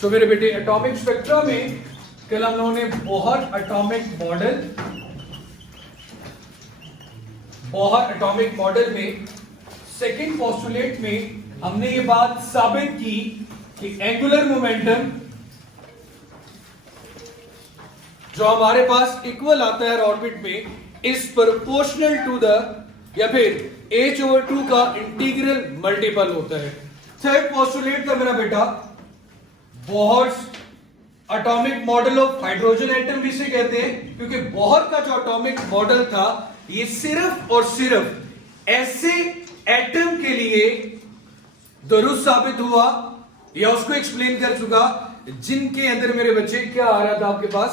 सो मेरे बेटे atomic spectra में कल हम लोगों ने बोहर एटॉमिक मॉडल में सेकंड पोस्टुलेट में हमने ये बात साबित की कि एंगुलर मोमेंटम जो हमारे पास इक्वल आता है ऑर्बिट में इज प्रोपोर्शनल टू द या फिर h/2 का इंटीग्रल मल्टीपल होता है। थर्ड पोस्टुलेट का मेरा बेटा Bohr's atomic model of hydrogen atom भी से कहते हैं, क्योंकि बोहर का जो एटॉमिक मॉडल था ये सिर्फ और सिर्फ ऐसे एटम के लिए दुरुस्त साबित हुआ या उसको एक्सप्लेन कर चुका जिनके अंदर मेरे बच्चे क्या आ रहा था, आपके पास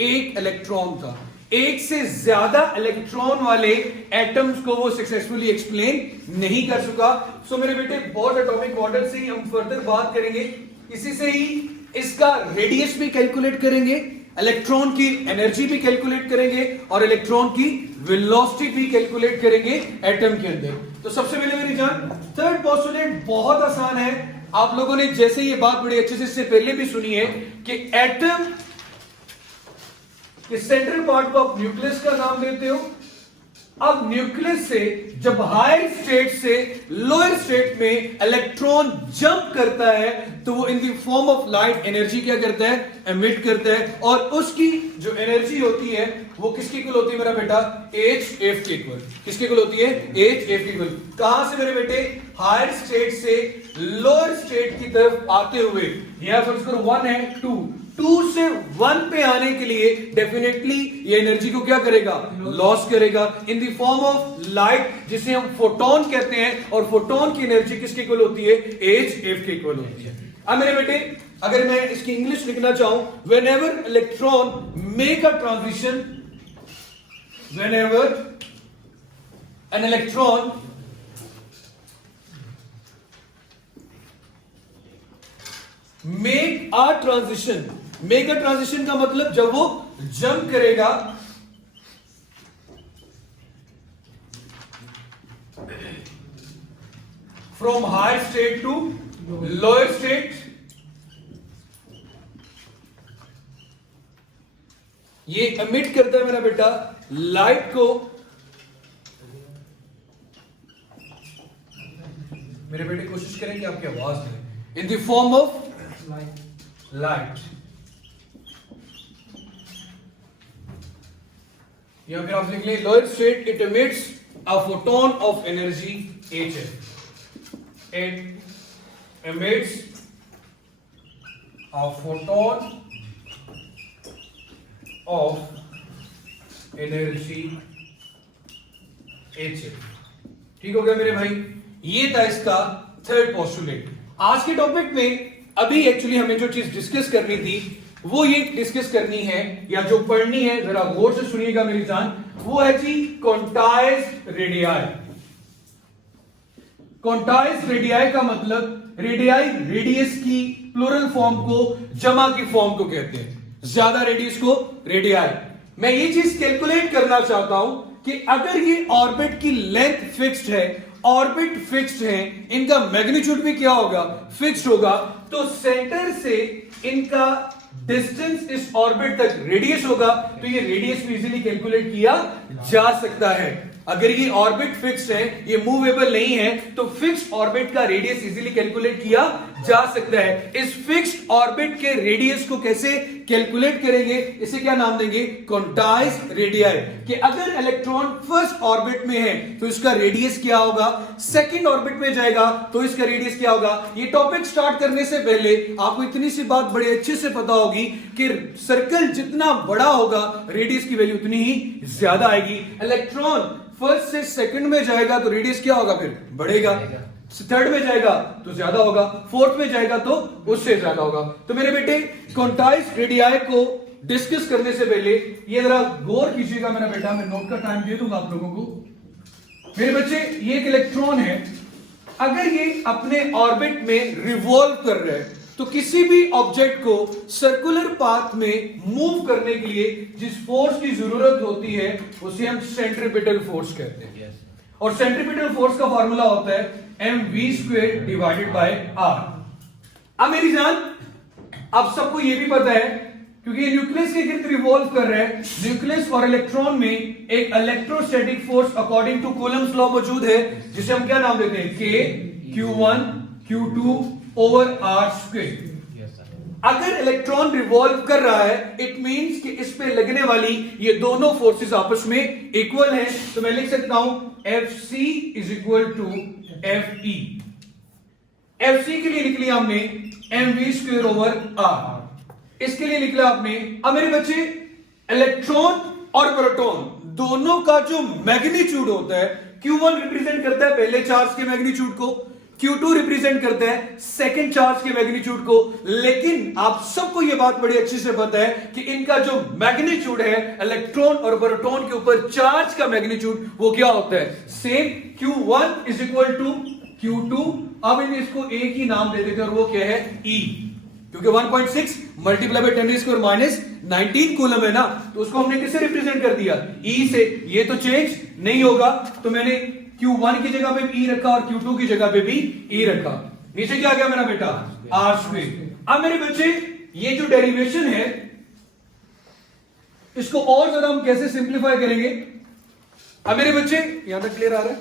एक इलेक्ट्रॉन था। एक से ज्यादा इलेक्ट्रॉन वाले एटम्स को वो सक्सेसफुली एक्सप्लेन नहीं कर चुका। सो मेरे बेटे बोहर एटॉमिक मॉडल से ही हम फर्दर बात करेंगे, इसी से ही इसका रेडियस भी कैलकुलेट करेंगे, इलेक्ट्रॉन की एनर्जी भी कैलकुलेट करेंगे और इलेक्ट्रॉन की वेलोसिटी भी कैलकुलेट करेंगे एटम के अंदर। तो सबसे पहले मेरी जान थर्ड पोस्टुलेट बहुत आसान है, आप लोगों ने जैसे ये बात बड़ी अच्छे से इससे पहले भी सुनी है कि एटम के सेंट्रल पार्ट को आप न्यूक्लियस का नाम देते हो। अब न्यूक्लियस से जब हायर स्टेट से लोअर स्टेट में इलेक्ट्रॉन जंप करता है तो वो इन the form of light energy क्या करता है, एमिट करता है, और उसकी जो एनर्जी होती है वो किसके इक्वल होती है मेरा बेटा, hf के इक्वल। किसके इक्वल होती है, hf के इक्वल। कहां से मेरे बेटे, हायर स्टेट से लोअर स्टेट की तरफ आते हुए, यहां फर्स्ट करो 1 है 2 से 1 पे आने के लिए डेफिनेटली ये एनर्जी को क्या करेगा, लॉस करेगा इन द फॉर्म ऑफ लाइट, जिसे हम फोटोन कहते हैं, और फोटोन की एनर्जी किसके इक्वल होती है, hf के इक्वल होती है। अब मेरे बेटे अगर मैं इसकी इंग्लिश लिखना चाहूं, whenever electron make a transition, whenever an electron make a transition, make a transition का मतलब जब वो जंप करेगा from higher state to lower state, ये एमिट करता है मेरा बेटा लाइट को। मेरे बेटे कोशिश करेंगे आपकी आवाज में, in the form of light, या फिर आप लिख लें lower state it emits a photon of energy hf, it emits a photon of energy hf। ठीक हो गया मेरे भाई, ये था इसका थर्ड पोस्टुलेट। आज के टॉपिक में अभी एक्चुअली हमें जो चीज डिस्कस करनी थी वो ये डिस्कस करनी है या जो पढ़नी है, जरा गौर से सुनिएगा मेरी जान, वो है जी क्वांटाइज्ड रेडियाई। क्वांटाइज्ड रेडियाई का मतलब, रेडियाई रेडियस की प्लूरल फॉर्म को जमा की फॉर्म को कहते हैं, ज्यादा रेडियस को रेडियाई। मैं ये चीज कैलकुलेट करना चाहता हूं कि अगर ये ऑर्बिट की लेंथ फिक्स्ड है, ऑर्बिट फिक्स्ड है, इनका मैग्नीट्यूड भी क्या होगा, फिक्स्ड होगा, तो सेंटर से इनका डिस्टेंस इस ऑर्बिट तक रेडियस होगा, तो ये रेडियस भी इजीली कैलकुलेट किया जा सकता है। अगर ये ऑर्बिट फिक्स्ड है, ये मूवेबल नहीं है, तो फिक्स्ड ऑर्बिट का रेडियस इजीली कैलकुलेट किया जा सकता है। इस फिक्स्ड ऑर्बिट के रेडियस को कैसे कैलकुलेट करेंगे, इसे क्या नाम देंगे, क्वांटाइज्ड रेडियाई। कि अगर इलेक्ट्रॉन फर्स्ट ऑर्बिट में है तो इसका रेडियस क्या होगा, सेकंड ऑर्बिट में जाएगा तो इसका रेडियस क्या होगा। ये टॉपिक स्टार्ट करने से पहले आपको इतनी सी बात बड़े अच्छे से पता होगी कि सर्कल जितना बड़ा होगा रेडियस की वैल्यू उतनी ही ज्यादा आएगी। इलेक्ट्रॉन फर्स्ट से सेकंड में जाएगा तो रेडियस क्या होगा, फिर बढ़ेगा, थर्ड में जाएगा तो ज्यादा होगा, फोर्थ में जाएगा तो उससे ज्यादा होगा। तो मेरे बेटे क्वांटाइज्ड रेडियाई को डिस्कस करने से पहले ये जरा गौर कीजिएगा मेरा बेटा, मैं नोट का टाइम दे दूंगा आप लोगों को। मेरे बच्चे ये एक इलेक्ट्रॉन है, अगर ये अपने ऑर्बिट में रिवॉल्व कर रहा है तो किसी भी ऑब्जेक्ट को सर्कुलर पाथ में मूव करने के लिए जिस फोर्स की जरूरत होती है उसे हम सेंट्रीपिटल फोर्स कहते हैं। और सेंट्रीपिटल फोर्स का फॉर्मूला होता है mv² डिवाइडेड बाय r। अब मेरी जान अब सबको ये भी पता है क्योंकि ये न्यूक्लियस के गिर्द रिवॉल्व कर रहे हैं, न्यूक्लियस और इलेक्ट्रॉन में एक electrostatic force according to Coulomb's law मौजूद है, जिसे हम क्या नाम देते हैं, K Q1 Q2 over R square. अगर इलेक्ट्रॉन रिवॉल्व कर रहा है इट मींस कि इस पे लगने वाली ये दोनों फोर्सेस आपस में इक्वल हैं, तो मैं लिख सकता हूं Fc is equal to Fe। Fc के लिए निकली हमने mv स्क्वायर ओवर R, इसके लिए निकला आपने। अब मेरे बच्चे इलेक्ट्रॉन और प्रोटॉन दोनों का जो मैग्नीट्यूड होता है, Q1 रिप्रेजेंट करता है पहले चार्ज के मैग्नीट्यूड को, Q2 रिप्रेजेंट करता है सेकंड चार्ज के मैग्नीट्यूड को, लेकिन आप सबको यह बात बड़ी अच्छी से पता है कि इनका जो मैग्नीट्यूड है इलेक्ट्रॉन और प्रोटॉन के ऊपर चार्ज का मैग्नीट्यूड वो क्या होता है, same Q1 is equal to Q2। अब इन इसको एक ही नाम दे देते हैं और वो क्या है, E, क्योंकि 1.6 multiply by 10 square minus 19 coulomb है ना, तो उसको हमने किससे रिप्रेजेंट कर दिया, E से। ये तो चेंज नहीं होगा, तो मैंने Q1 की जगह पे E रखा और Q2 की जगह पे भी E रखा। नीचे क्या आ गया मेरा बेटा, R स्क्वायर। अब मेरे बच्चे ये जो डेरिवेशन है इसको और ज्यादा हम कैसे सिंप्लीफाई करेंगे। अब मेरे बच्चे यहां तक क्लियर आ रहा है।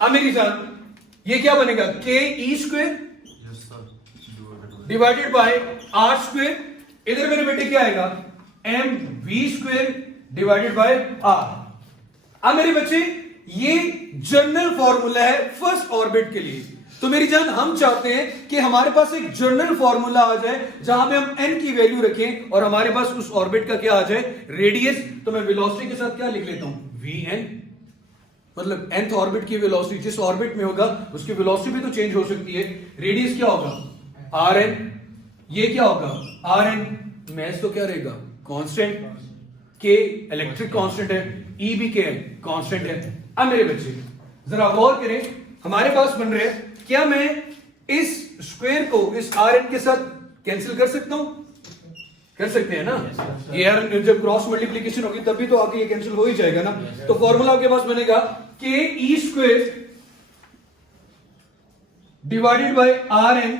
अब मेरी जान ये क्या बनेगा, K E square divided bye R square. इधर मेरे बेटे क्या आएगा, M V square divided bye R। अब मेरे बच्चे ये जनरल फॉर्मूला है फर्स्ट ऑर्बिट के लिए। तो मेरी जान हम चाहते हैं कि हमारे पास एक जनरल फॉर्मूला आ जाए जहां पे हम n की वैल्यू रखें और हमारे पास उस ऑर्बिट का क्या आ जाए, रेडियस। तो मैं वेलोसिटी के साथ क्या लिख लेता हूं, Vn, मतलब nth ऑर्बिट की वेलोसिटी जिस ऑर्बिट में होगा उसकी वेलोसिटी भी तो चेंज हो सकती है। रेडियस क्या होगा, Rn, ये क्या होगा Rn, मैस तो क्या रहेगा, कांस्टेंट, K इलेक्ट्रिक कांस्टेंट है, E भी क्या है, कांस्टेंट है। अब मेरे बच्चे जरा गौर करें, हमारे पास बन रहे हैं, क्या मैं इस स्क्वायर को इस Rn के साथ कैंसिल कर सकता हूं, कर सकते हैं ना। ये यार जब क्रॉस मल्टीप्लीकेशन होगी तभी तो आगे ये कैंसिल हो ही जाएगा ना। तो फॉर्मूला आपके पास बनेगा K E square divided bye Rn।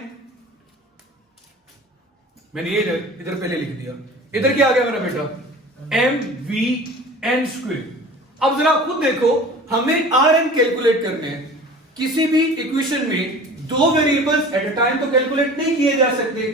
मैंने ये इधर पहले लिख दिया, इधर क्या आ गया मेरा बेटा, MVN स्क्वायर। अब जरा खुद देखो, हमें Rn कैलकुलेट करने हैं। किसी भी इक्वेशन में दो वेरिएबल्स एट अ टाइम तो कैलकुलेट नहीं किए जा सकते।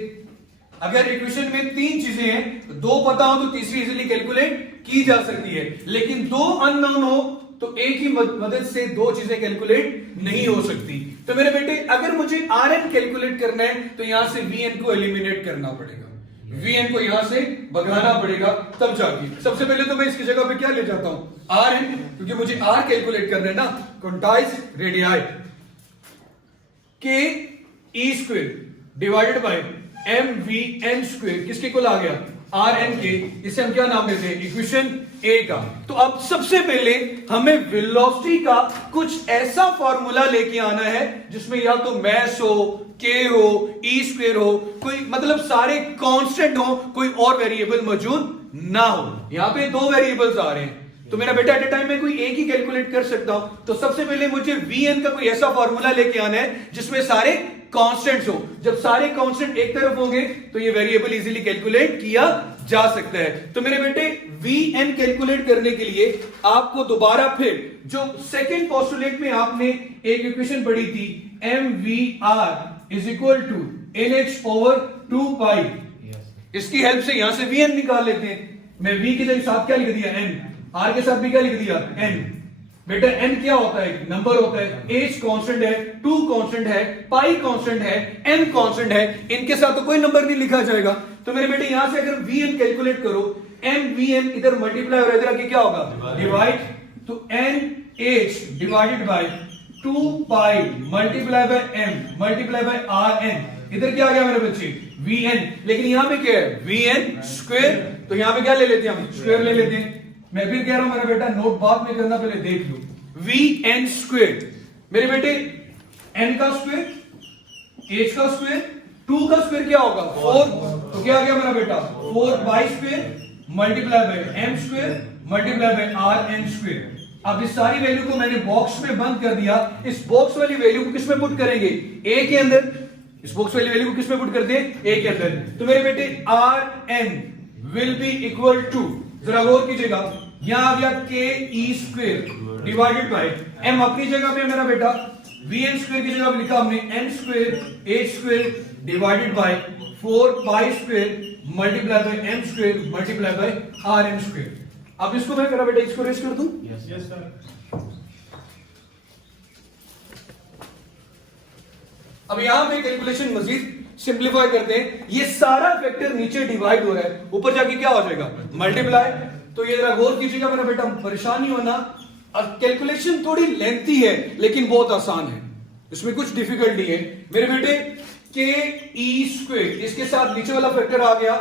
अगर इक्वेशन में तीन चीजें हैं तो दो पता हो तो तीसरी इजीली कैलकुलेट की जा सकती है, लेकिन दो अननोन हो तो एक ही मदद से दो चीजें कैलकुलेट नहीं हो सकती। तो मेरे बेटे अगर मुझे Rn कैलकुलेट करना है तो यहां से Vn को एलिमिनेट करना पड़ेगा, Vn को यहां से भगाना पड़ेगा, तब जाके। सबसे पहले तो मैं इसकी जगह पे क्या ले जाता हूं, Rn, क्योंकि मुझे R कैलकुलेट करना है ना, quantize radii. K E square divided bye MVN square, किसके इक्वल आ गया, Rn के। इसे हम क्या नाम देते हैं, इक्वेशन A का। तो अब सबसे पहले हमें वेलोसिटी का कुछ ऐसा फॉर्मूला लेके आना है जिसमें या तो मैस हो, K हो, E स्क्वायर हो, कोई मतलब सारे कांस्टेंट हो, कोई और वेरिएबल मौजूद ना हो। यहां पे दो वेरिएबल्स आ रहे हैं तो मेरा बेटा एट ए टाइम में कोई एक ही कैलकुलेट कर सकता हूं। तो सबसे पहले मुझे Vn का कोई ऐसा फॉर्मूला लेके आना है जिसमें सारे कांस्टेंट्स हो। जब सारे कांस्टेंट एक तरफ होंगे तो ये वेरिएबल इजीली कैलकुलेट किया जा सकता है। तो मेरे बेटे Vn कैलकुलेट करने के लिए आपको दोबारा फिर जो सेकंड पोस्टुलेट में आपने एक इक्वेशन पढ़ी थी, mvr is equal to nh over 2 pi, इसकी हेल्प से यहां से Vn निकाल लेते हैं। मैं V के साथ क्या लिख दिया, n, R के साथ भी क्या लिख दिया, n। बेटा n क्या होता है, नंबर होता है, h कांस्टेंट है, 2 कांस्टेंट है, पाई कांस्टेंट है, n कांस्टेंट है, इनके साथ तो कोई नंबर नहीं लिखा जाएगा। तो मेरे बेटे यहां से अगर Vn कैलकुलेट करो, mVn इधर मल्टीप्लाई और इधर क्या होगा, डिवाइड, तो nh divided by 2 pi multiply by m multiply by Rn। इधर क्या आ गया मेरे बच्चे, Vn, लेकिन यहां पे क्या है, Vn स्क्वायर। तो यहां पे क्या ले लेते हैं हम, स्क्वायर ले लेते हैं। मैं फिर कह रहा हूं मेरा बेटा नोट बाद में करना, पहले देख लो। Vn स्क्वायर, मेरे बेटे n का स्क्वायर, h का स्क्वायर, 2 का स्क्वायर क्या होगा, 4। तो क्या आ गया मेरा बेटा, 4 pi square multiply by m square multiply bye Rn square. अब इस सारी वैल्यू को मैंने बॉक्स में बंद कर दिया। इस बॉक्स वाली वैल्यू को किसमें पुट करेंगे, a के अंदर। इस बॉक्स वाली वैल्यू को किस में पुट करते हैं, ए के अंदर। तो मेरे बेटे r n will be equal to, जरा गौर कीजिएगा, यहां आ गया k E square divided by m अपनी जगह पे मेरा बेटा, वी एन स्क्वेयर की जगह पे लिखा हमने n square H square divided by 4 pi square multiply by m square multiply by are n square. अब इसको मैं मेरा बेटा इसको रेस्ट कर दूं। Yes sir. अब यहां पे कैलकुलेशन मजीद सिंप्लीफाई करते हैं, ये सारा फैक्टर नीचे डिवाइड हो रहा है, ऊपर जाके क्या हो जाएगा, मल्टीप्लाई। तो ये जरा गौर कीजिएगा मेरा बेटा, परेशान नहीं होना। और कैलकुलेशन थोड़ी लेंथी है लेकिन बहुत आसान है, इसमें कुछ डिफिकल्ट नहीं है मेरे बेटे। के ई स्क्वेयर, इसके साथ नीचे वाला फैक्टर आ गया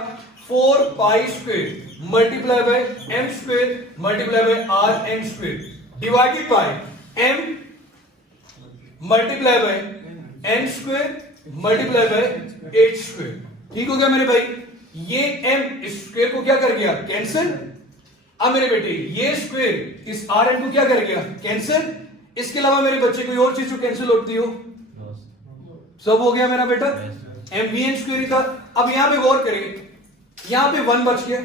4 pi square multiply by m square multiply by are n square divided by M multiply by N square multiply by h square. ठीक हो गया मेरे भाई, ये एम इस स्क्वेयर को क्या कर गया, कैंसिल। अब मेरे बेटे ये स्क्वेयर इस आर एन को क्या कर गया, कैंसिल। इसके अलावा मेरे बच्चे कोई और चीज जो कैंसिल होती हो, सब हो गया मेरा बेटा, एम वी एन स्क्वेयर ही था। अब यहां पे गौर करें, यहां पे 1 बच गया,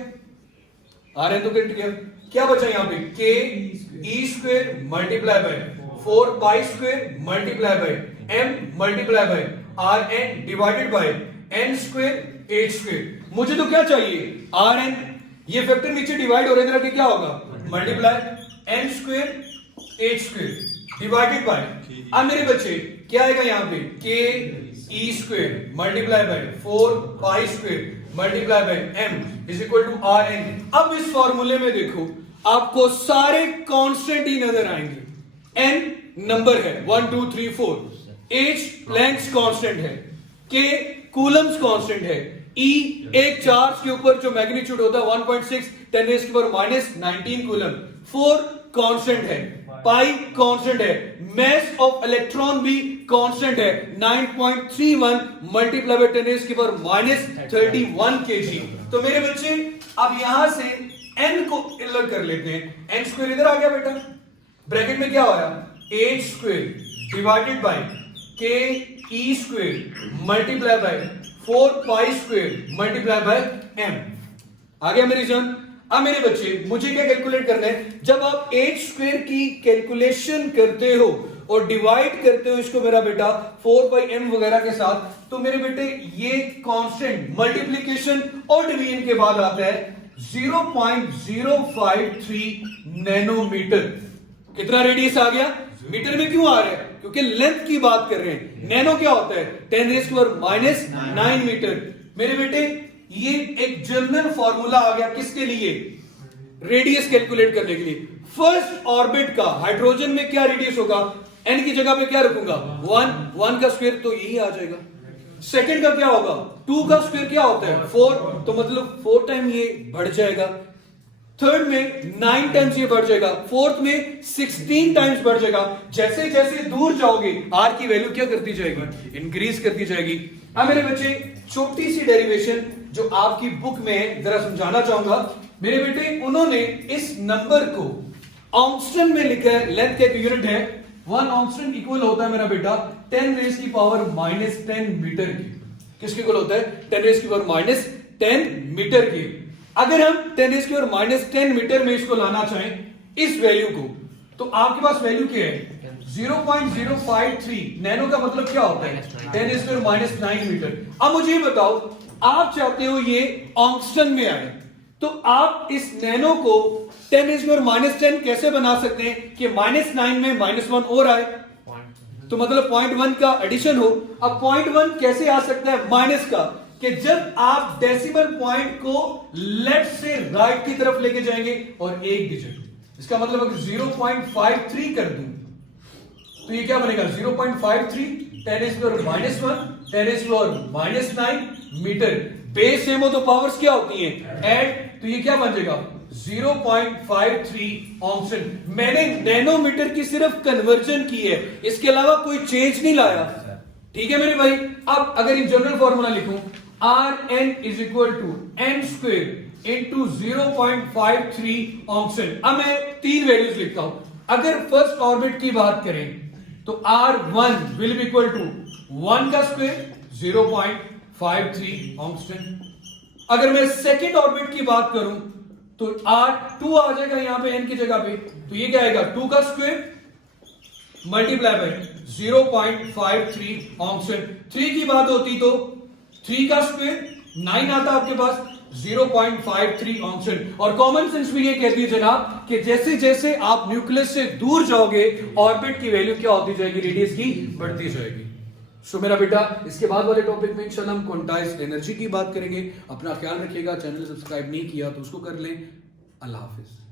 आर एन तो कट गया, क्या बचा यहां पे, K E square multiply by 4 pi square multiply by M multiply by are N divided by N square H square. मुझे तो क्या चाहिए, आर एन। ये फैक्टर नीचे डिवाइड हो रहे थे, क्या होगा, multiply N square H square divided by, अब मेरे बच्चे क्या आएगा यहां पे, K E square multiply by 4 pi square multiply by M is equal to R N. अब इस फॉर्मूले में देखो आपको सारे कांस्टेंट ही नजर आएंगे। एन नंबर है 1 2 3 4, एच प्लैंक्स कांस्टेंट है, के कूलम्स कांस्टेंट है, ई एक चार्ज के ऊपर जो मैग्नीट्यूड होता है 1.6 10 रेज़ की पावर -19 कूलम, 4 कांस्टेंट है, पाई कांस्टेंट है, मास ऑफ इलेक्ट्रॉन भी कांस्टेंट है 9.31 मल्टीप्लाई बाय 10 रेज़ की पावर -31 kg। तो मेरे बच्चे अब यहां से n को अलग कर लेते हैं, n स्क्वायर इधर आ गया बेटा, ब्रैकेट में क्या होया, h square divided by K E square multiply by 4 pi square multiply by m। आ गया मेरी जान। अब मेरे बच्चे मुझे क्या कैलकुलेट करना है, जब आप h स्क्वायर की कैलकुलेशन करते हो और डिवाइड करते हो इसको मेरा बेटा 4 बाई m वगैरह के साथ, तो मेरे बेटे ये कांस्टेंट मल्टीप्लिकेशन और डिवीजन के बाद आता है 0.053 नैनोमीटर। कितना रेडियस आ गया, मीटर में क्यों आ रहा है, क्योंकि लेंथ की बात कर रहे हैं। नैनो क्या होता है 10 रेज़ की पावर -9 मीटर। मेरे बेटे ये एक जनरल फॉर्मूला आ गया, किसके लिए, रेडियस कैलकुलेट करने के लिए। फर्स्ट ऑर्बिट का हाइड्रोजन में क्या रेडियस होगा, n की जगह पे क्या रखूंगा 1 का स्क्वायर, तो यही आ जाएगा। सेकंड का क्या होगा, 2 का स्क्वायर क्या होता है 4, तो मतलब 4 टाइम ये बढ़ जाएगा। थर्ड में 9 टाइम्स ये बढ़ जाएगा, फोर्थ में 16 टाइम्स बढ़ जाएगा। जैसे जैसे दूर जाओगे r की वैल्यू क्या करती जाएगी, इंक्रीज करती जाएगी। अब मेरे बच्चे छोटी सी डेरिवेशन जो आपकी बुक में है, जरा समझाना चाहूंगा। मेरे बेटे उन्होंने इस नंबर को ऑंस्टन में लिखा है, लेंथ का एक यूनिट है 1 ऑंस्टन इक्वल होता है मेरा बेटा 10 रेज़ की पावर -10 मीटर की। किसके इक्वल होता है, 10 रेज़ की पावर -10 मीटर की। अगर हम 10 रेज़ की पावर -10 मीटर में इसको लाना चाहें इस वैल्यू को, तो आपके पास वैल्यू क्या है 0.053 नैनो का मतलब क्या होता है 10 रेज़ की पावर -9 मीटर। अब मुझे ये बताओ, आप चाहते हो ये ऑंस्टन में आए, तो आप इस नैनो को 10 रेज़ की पावर -10 कैसे बना सकते हैं कि -9 में -1 और आए, तो मतलब 0.1 का एडिशन हो। अब 0.1 कैसे आ सकता है माइनस का, कि जब आप डेसिमल पॉइंट को लेफ्ट से राइट की तरफ लेके जाएंगे और एक डिजिट, इसका मतलब अगर 0.53 कर दूं तो ये क्या बनेगा 0.53 10 रेज़ की पावर -1 10 रेज़ की पावर -9 मीटर। बेस सेम हो तो पावर्स क्या होती हैं ऐड, तो ये क्या बन जाएगा 0.53 ऑंस्टन। मैंने नैनोमीटर की सिर्फ कन्वर्जन की है, इसके अलावा कोई चेंज नहीं लाया। ठीक है मेरे भाई। अब अगर इन जनरल फॉर्मूला लिखूं Rn is equal to n square into 0.53 angstrom. अब मैं 3 वैल्यूज लिखता हूं। अगर फर्स्ट ऑर्बिट की बात करें तो R1 will be equal to 1 का स्क्वायर 0.53 ऑंगस्ट्रॉम। अगर मैं सेकेंड ऑर्बिट की बात करूं तो R2 आ जाएगा यहां पे n की जगह पे, तो ये क्या आएगा 2 का स्क्वायर मल्टीप्लाई बाय 0.53 ऑंगस्ट्रॉम। 3 की बात होती तो 3 का स्क्वायर 9 आता आपके पास 0.53 ऑंगस्ट्रॉम। और कॉमन सेंस भी ये कहती है जनाब कि जैसे जैसे आप न्यूक्लियस से दूर जाओगे ऑर्बिट की वैल्यू क्या होती जाएगी, रेडियस की बढ़ती जाएगी। सो मेरा बेटा इसके बाद वाले टॉपिक में इंशाल्लाह हम क्वांटाइज्ड एनर्जी की बात करेंगे। अपना ख्याल रखिएगा, चैनल सब्सक्राइब नहीं किया तो उसको कर लें। अल्लाह हाफिज।